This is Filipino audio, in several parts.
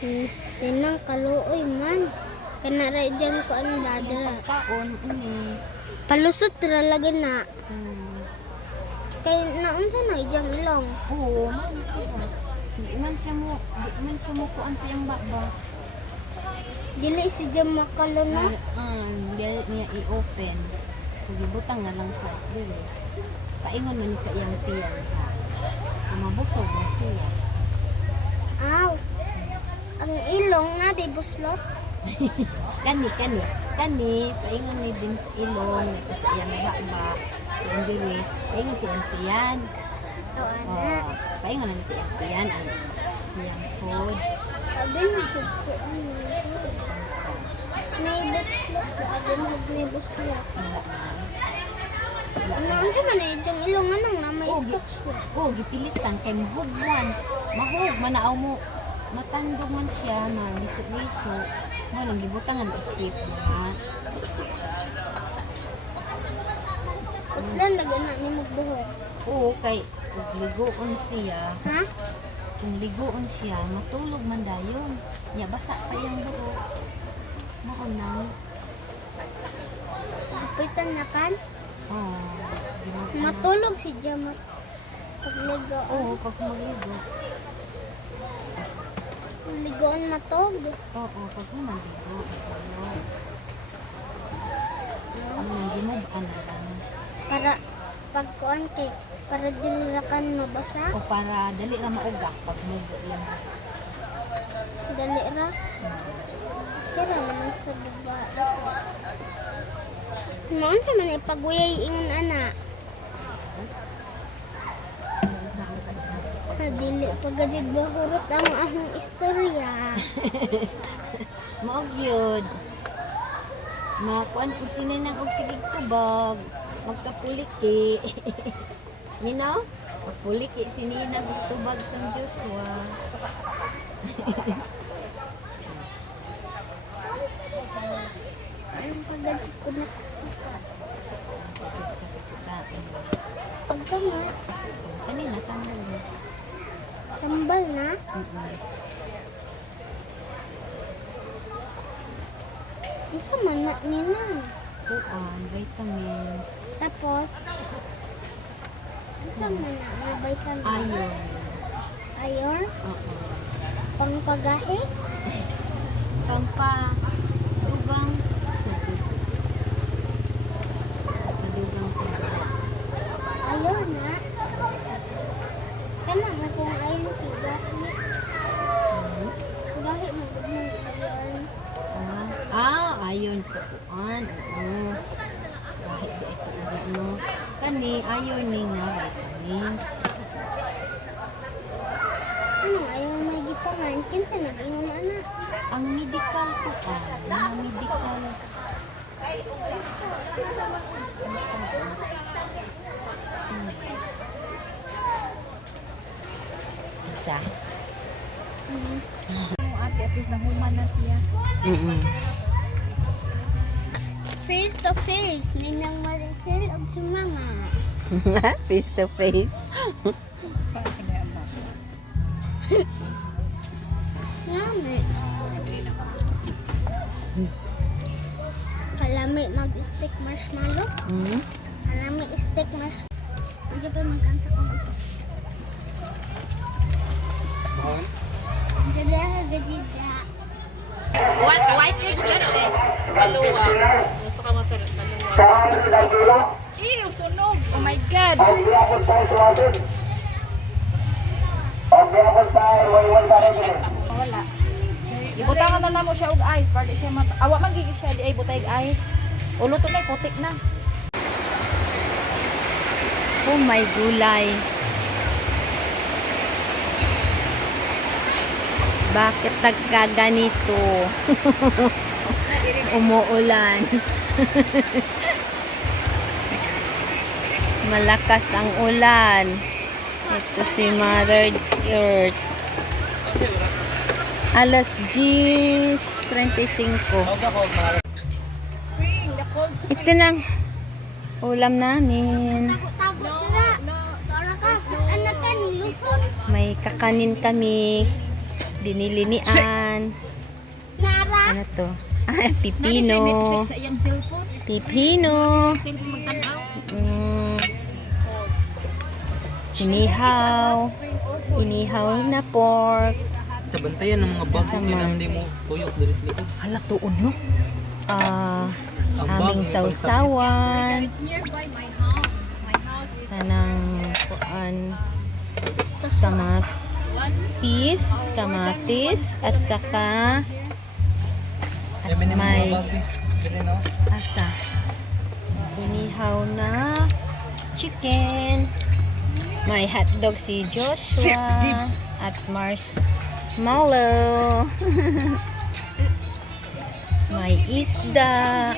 Tinang kaluoy man. Kanara dyan ko ang dadara. Kaon, ini. Palusot talaga na. Kaya naunsa na dyan ilong. Oo, man. Di man siya mo kuan sa iyang baba. Dili si dyan makalo na. Dili niya i-open. So, gibutang na lang sa dili. Paingon man sa iyang tiyan. Kung mabusog na siya. Aw. Ang ilong na di buslot. Kani. Paingon ni din sa ilong. Ito sa iyang baba. Sa iyang dili. Paingon sa iyang tiyan. Anak. Paingon na sa iyang tiyan. Ang iyang food. Sabi na ko may buslot. Sabi na may buslot. Naunsa man na dyan ilong anong na may scotch lang. Gipilitan kay mahugman. Mahug, manaaw mo. Matandog man siya, maliso-liso. Mo lang gibutangan equip na. Utlan lagana ni magbuhok. Oo, kay kung ligoon siya, Ha? matulog man dayon. Nya basa pa yung buhok. Mao na. Kapitan na kan? Oh, Matulog si Jamat. Pagligo. Oo, pag maligo. Ligoon matog. Oo, pag maligo. Gimuban na lang. Para pagkuan kay para dili ra kan mabasa. O para dali ra maugak pag mugo lang. Dali ra. Kaya naman sa baba. Noon sa man ipaguyay ingon ana. Dili pagajud bahurot ang ahong istorya. Maog yun. Makuan pag sinay ng og sigig tubag. Magkapuliki. Nino? Magpuliki sininang og tubag kang Joshua. Ang pagajud ko na. Pagka na, Kanina, tambal mo. tambal na. Isa man na nina. Kuan, vitamins. Tapos, isa man na may vitamin. Iron. Iron, Oo. pangpagahi, Pampa. Dugang. Dugang sa iron na. Kana mo kung iron tigahi. Gahi mo gud mo iron. Ayon sa kuan. Oo. Kahit di ito ano. Kani, ayon ni nga vitamins. Ano iron may gipangan kinsa nag-ingon ana? Ang medical kuan, mga medical. Isa. Ate, at least nahuman na siya. Face to face, Ninang Maricel og si Mama. Face to face. Ngami. Kalami mag-stick marshmallow. Kalami stick marshmallow. Medyo pa magkansa kong stick. Gada, gadida. White eggs na rin. Saluwa. Gusto ka matulog sa luwa. Ew, sunog. Oh my God. Wala. Ibutangan na mo siya og ice para di siya awa man gigi siya di ay butay og ice. Ulo to na putik na. Oh my gulay. Bakit nagkaganito? Umuulan. Malakas ang ulan. Ito si Mother Earth. Alas 10:35. Ito nang ulam namin. Tago dira. Tara ka, anak kan lusot. May kakanin kami. Dinili ni Ann. yan? Nara. Ano to? Ah, pipino. Sa iyang cellphone. Pipino. Cellphone magtanaw. Mm. Inihaw. Inihaw na pork. Sa bantayan ng mga bag, Kasama. kailangan hindi mo tuyok dari sa likod. Hala, tuod no? Ang Aming bag, sausawan. It's nearby my house. My house is Tanang kuan. Kamatis, at saka May may mga bag. Dili no? asa. Inihaw na chicken. May hotdog si Joshua at marshmallow. May isda.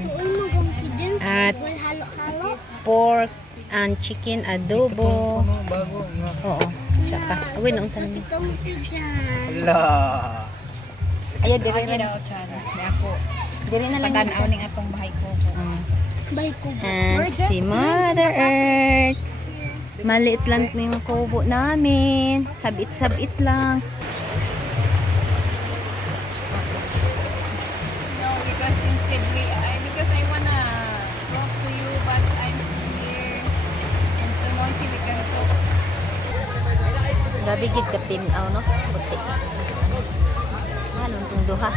Suon mo gong kidin sa At- halo-halo. Pork and chicken adobo. Bago nga. Oo. Saka. Uy, naong sa namin. Itong tiyan. Hala. Ayaw, dire na. ako. Dire na lang. Pagkanaw ning atong bahay ko. Bay ko. And si Mother Earth. Maliit lang yung kubo namin. Sabit-sabit lang. No, because instead because I wanna talk to you, but I'm still here. And so noisy, we can talk. Gabi gid ka tinaw no? Puti. Anong tong duha?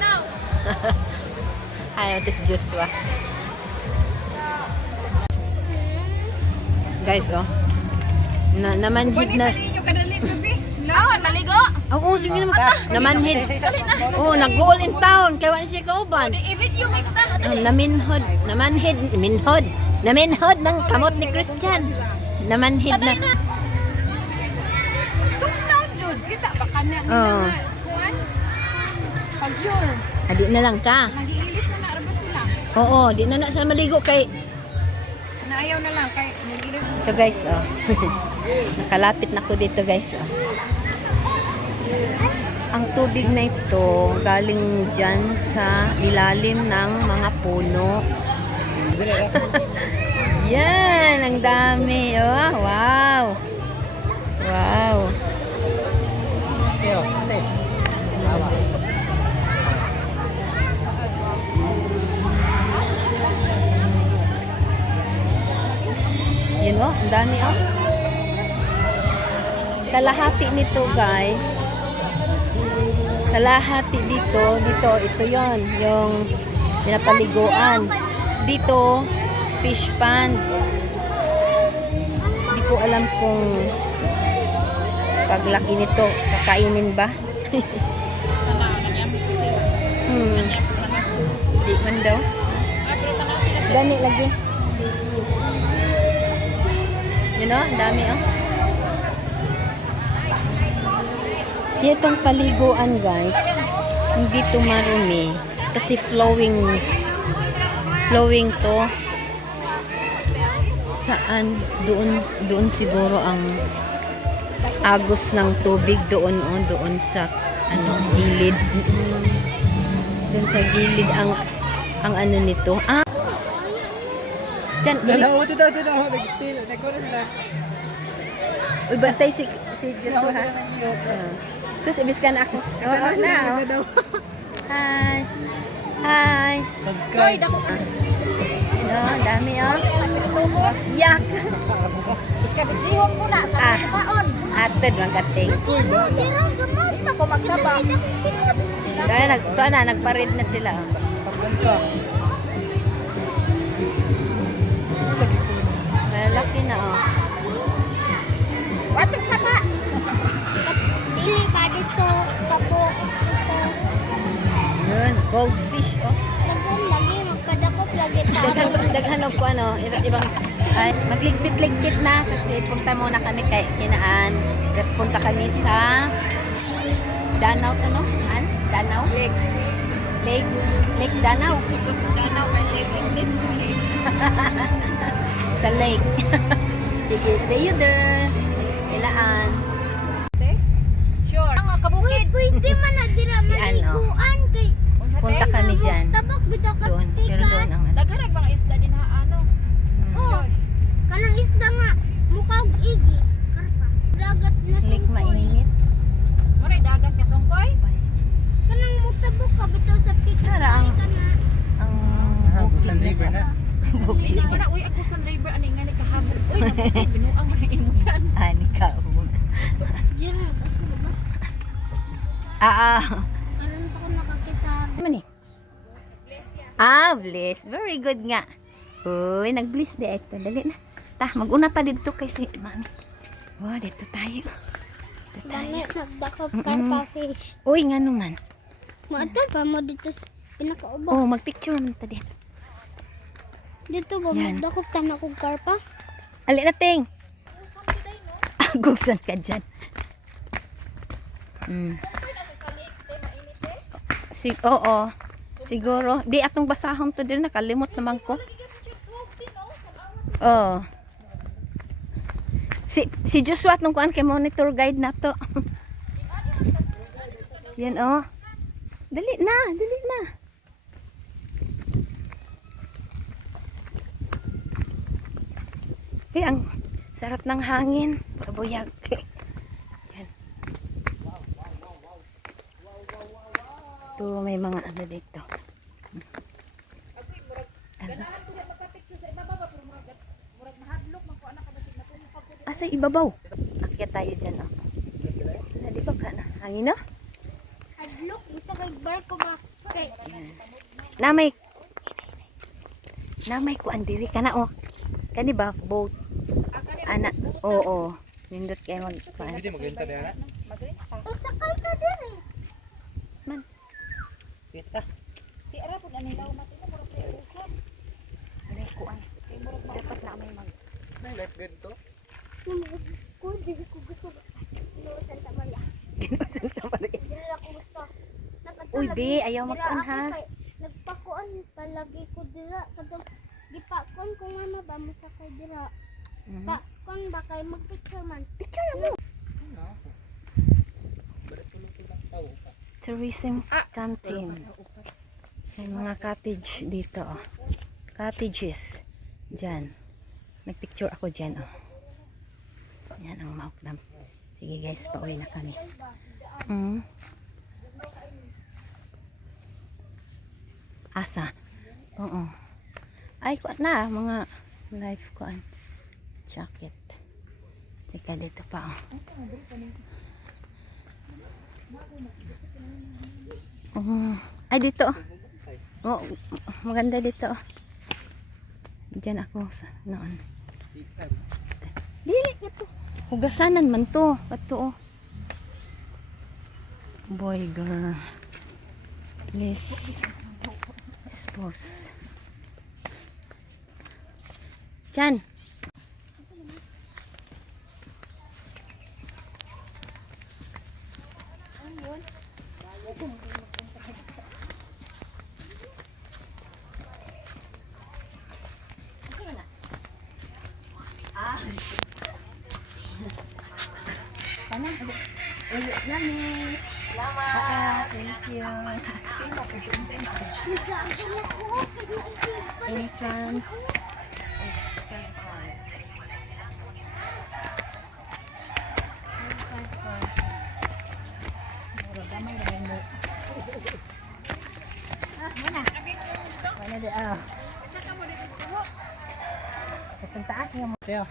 Now, Ano, tis Joshua. Guys, oh. Namanhid na. inyo kadali gabi. Ah, naligo. Oo, sige naman. Namanhid. Oo, nag-goal in town. Kaya wala siya kauban. I-video mo kita. Naminhod. Naminhod ng kamot ni Christian. Namanhid na. Tugnaw, Jud. Kita baka na Oo. kuan. Pag sure. Adi na lang ka. Mag-iilis na narabas sila. Oo, di na na siya maligo kay Naayaw na lang kay mag-iilis. ito guys, oh. Nakalapit na ko dito guys, oh. Ang tubig na ito galing dyan sa ilalim ng mga puno. Yan, ang dami. Oh, wow. Wow. Yun oh, ang dami oh. Kalahati nito guys. Kalahati dito, ito yon yung pinapaliguan. Dito, fish pond. Hindi ko alam kung paglaki nito, kakainin ba? Di man daw. Gani lagi. Yun oh, ang dami oh. Itong paliguan guys, hindi to marumi kasi flowing to. Saan? Doon siguro ang agos ng tubig doon sa gilid. Doon sa gilid ang ano nito. Ah. Diyan, Dalawa dito, nag-steal. Nagkura sila. uy, bantay si Joshua. Sus, ibis ka na ako. Oo, na. Oh. Hi. Hi. Subscribe. No, dami oh. Yak. Iskabitsihon ko na sa kaon. Atid lang kating. Dira gamot. Ako magsaba. Kaya nagparid na sila. Oh. Pagkan ka. Malaki na oh. Watok sapa. Dili ba dito? Papo. Yun, goldfish oh. Daghan lagi magkadakop lagi Daghan og ko ano, iba't ibang ay, magligpit-ligpit na kasi punta muna kami kay Kinaan. Tapos punta kami sa Danau to no? Danau? Lake Danau. Ganaw kay Lake English ko Lake. Sa lake. Sige, see you there. Ilaan. kabukid. Pwede man na dira Si ano? maliguan kay Punta kami dyan. tabak bitaw ka Doon. Pero doon stikas. ang Dagharag mga isda din ha ano. Oh, kanang isda nga mukha og igi. Karpa. Dagat na Lik sungkoy. mainit. Mura dagat ka songkoy. Kanang mutabok ka bitaw sa pikas. Tara, ang- Kana. Ang Hagusan river na. bukid. Ina na uy ako sa river ani nga ni kahabog. Uy, binuang mo na imo dyan. Ani ka. Diyan mo kasi ba? Karon pa ko nakakita. Mani. Ah, bliss. Very good nga. Uy, nag-bliss di ito. Dali na. Ta, mag-una pa dito kay si mami. Wow, dito tayo. Dito Dami tayo. nagdakop karpa fish. Uy, nga naman. Maadto pa mo dito sa pinakaubo. Oh, mag-picture naman ta din. Dito ba Yan. magdakop tan ako karpa? Ali na, ting. Agusan ka dyan. Oo. Siguro. Di atong basahon to din. Nakalimot naman ko. Oo. Si Joshua nung kuan kay monitor guide na to. Yan oh. Dali na, dali na. Ang sarap ng hangin. Pabuyag. Yan. Ito may mga ano dito. Ano? Asa ibabaw? Akyat tayo dyan oh. Di ba ka na? Hangin no? Adlok isa kay barko ba kay Namay ko andiri ka na oh. Kani ba boat? Ana, oo. Nindot kayo mag-kuan. Hindi maganda na. o sakay ka din eh. Man, Kita. Di ara pud ani daw mati mo mura pre usan. may kuan. Dapat na may mag. Life ganito. Ko di ko gusto. No Santa Maria. Ginusan ka pa rin. Dili ako gusto. Uy, be, ayaw magkuan ha. Nagpakuan palagi ko dira kadto gipakon ko nga na ba mo sakay dira. Pa kon ba kay magpicture man. Picture mo. Tourism canteen. May mga cottage dito. Oh. Cottages. Diyan. Nagpicture ako dyan. Oh. Yan ang maukdam. Sige guys, pauwi na kami. Asa? Oo. Ay, kuan na. Mga life kuan. Jacket. Teka, dito pa. Oh. Ay, dito. Oh, maganda dito. Diyan ako sa noon. Dili ito. Hugasanan man to. Pato oh. Boy girl. Please. Expose. Chan. Salamat. Thank you. Entrance is 35. Mana dia? Ah. Punta ako mo. Teo.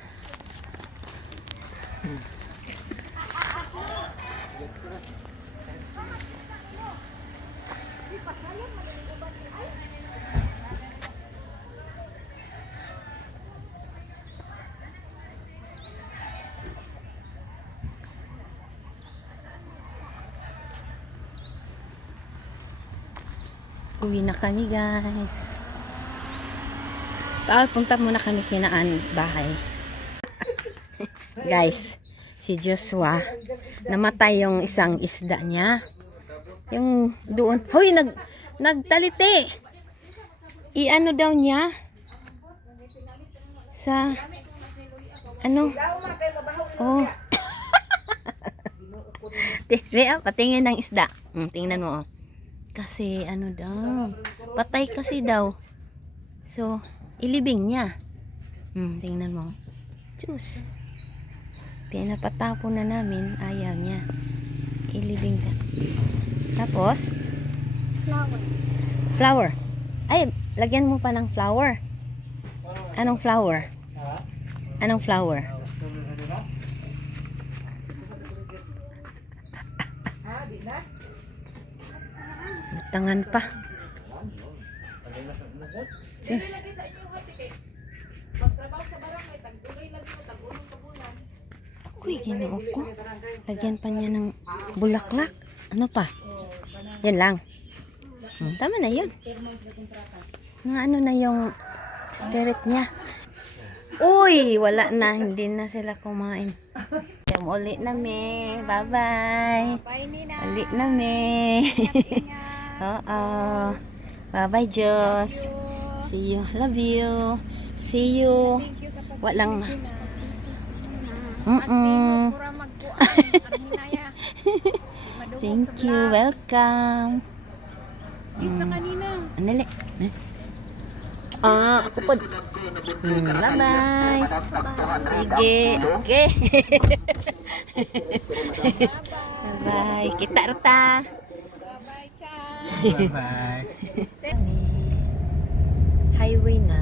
Uwi na kami guys. Punta muna kami kinaan bahay. Guys, si Joshua namatay yung isang isda niya. Yung doon. Hoy, nagtalite. I-ano daw niya? Sa ano? Oh. Patingin ng isda. Tingnan mo, oh. Kasi, ano daw, patay kasi daw. So, ilibing niya. Tingnan mo. Diyos. Pinapatapo na namin. Ayaw niya. Ilibing ka. Tapos, Flower. flower. Ay, lagyan mo pa ng flower. Anong flower? Anong flower? Tangan pa. Sis. Ako'y ginoo ko. Lagyan pa niya ng bulaklak. Ano pa? Yan lang. Tama na yun. Mga ano na yung spirit niya. Uy, wala na. Hindi na sila kumain. Kaya uli na me. Bye-bye. Bye, Nina. Uli na me. Oo. Bye-bye, Diyos. See you. Love you. See you. Thank you sa pag- Walang Pura magkuan. Arminaya. Madungog Thank sa you. vlog. Welcome. Kiss na kanina. Andali. Ako po. Bye-bye. Sige. Okay. Bye-bye. Kita rata. Bye-bye, Cha. Bye-bye. Highway na.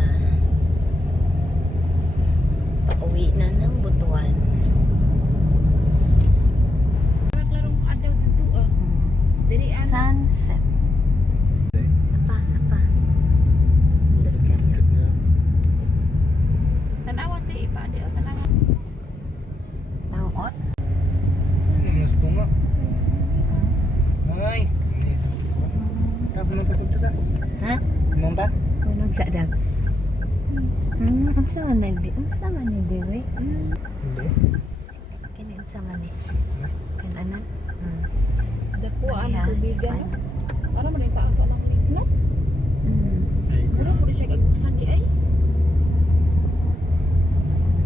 Pauwi na ng Butuan. Maglarong adaw dito ah. Diri Sunset. Sapa. Look kayo. Tanawa te ipa di o tanawa. Tawot. Mas tunga. Ay. Tapos na sa pagtata. Ha? Anong ta? Unong sadap. Unsa man na di? Unsa man ni Dewe? Hindi. Kini unsa man ni? Kananan? Dako ang Ayan. tubigan no. Ano man yung taas anak ni no? Ay, Mura po siya gagusan di ay.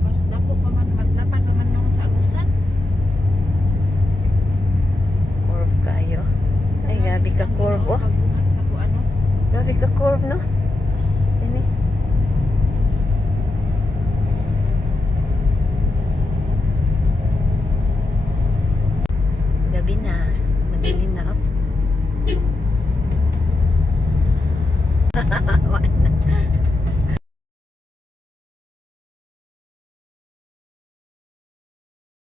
Mas dako pa man, mas dapat pa man noon sa agusan. Curve kayo. Ay, grabe ka curve, oh. Pagbuhat sa ko ano. Grabe ka curve, no? Ini. Gabi na. Madilim na, oh. Wala na.